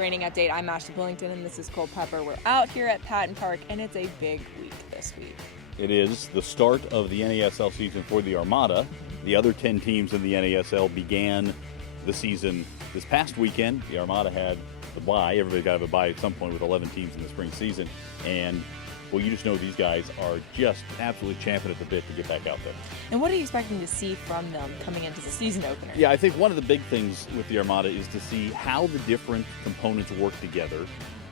Training Update. I'm Ashlea Bullington, and this is Cole Pepper. We're out here at Patton Park, and it's a big week this week. It is the start of the NASL season for the Armada. The other 10 teams in the NASL began the season this past weekend. The Armada had the bye. Everybody got to have a bye at some point with 11 teams in the spring season. And, well, you just know these guys are just absolutely champing at the bit to get back out there. And what are you expecting to see from them coming into the season opener? Yeah, I think one of the big things with the Armada is to see how the different components work together,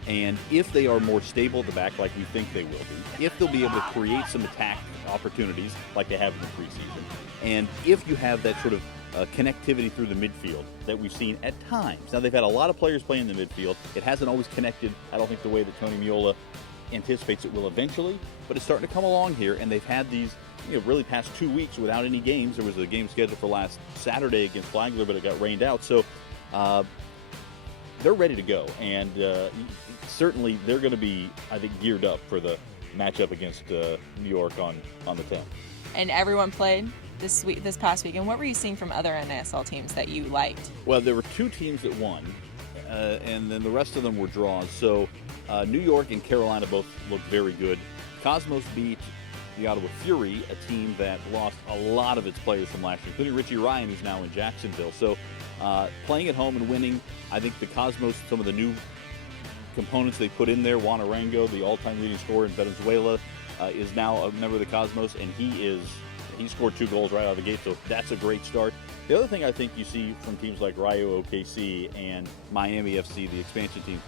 and if they are more stable at the back like we think they will be, if they'll be able to create some attack opportunities like they have in the preseason, and if you have that sort of connectivity through the midfield that we've seen at times. Now, they've had a lot of players play in the midfield. It hasn't always connected, I don't think, the way that Tony Miola anticipates it will eventually, but it's starting to come along here, and they've had these really past 2 weeks without any games. There was a game scheduled for last Saturday against Flagler, but it got rained out, so they're ready to go, and certainly they're going to be, I think, geared up for the matchup against New York on the 10th. And everyone played this past week, and what were you seeing from other NASL teams that you liked? Well, there were 2 teams that won, and then the rest of them were draws. So New York and Carolina both looked very good. Cosmos beat the Ottawa Fury, a team that lost a lot of its players from last year, including Richie Ryan, who's now in Jacksonville. So playing at home and winning, I think the Cosmos, some of the new components they put in there, Juan Arango, the all-time leading scorer in Venezuela, is now a member of the Cosmos, and he scored 2 goals right out of the gate, so that's a great start. The other thing I think you see from teams like Rayo OKC and Miami FC, the expansion team,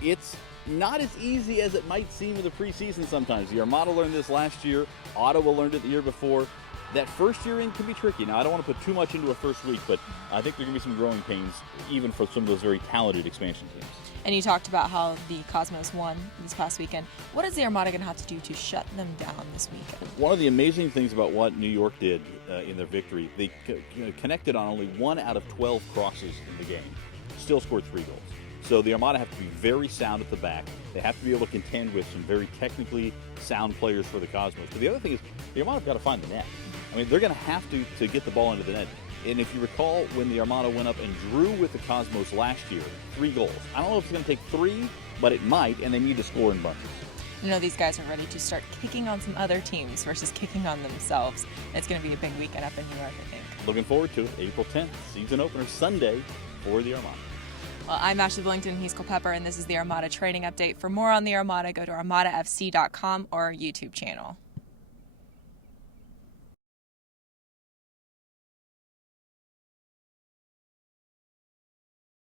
it's not as easy as it might seem in the preseason sometimes. The Armada learned this last year. Ottawa learned it the year before. That first year in can be tricky. Now, I don't want to put too much into a first week, but I think there are going to be some growing pains, even for some of those very talented expansion teams. And you talked about how the Cosmos won this past weekend. What is the Armada going to have to do to shut them down this weekend? One of the amazing things about what New York did in their victory, they connected on only 1 out of 12 crosses in the game, still scored 3 goals. So the Armada have to be very sound at the back. They have to be able to contend with some very technically sound players for the Cosmos. But the other thing is, the Armada have got to find the net. I mean, they're going to have to get the ball into the net. And if you recall, when the Armada went up and drew with the Cosmos last year, 3 goals. I don't know if it's going to take 3, but it might, and they need to score in bunches. You know, these guys are ready to start kicking on some other teams versus kicking on themselves. It's going to be a big weekend up in New York, I think. Looking forward to it. April 10th, season opener Sunday for the Armada. Well, I'm Ashlea Bullington, he's Cole Pepper, and this is the Armada Training Update. For more on the Armada, go to armadafc.com or our YouTube channel.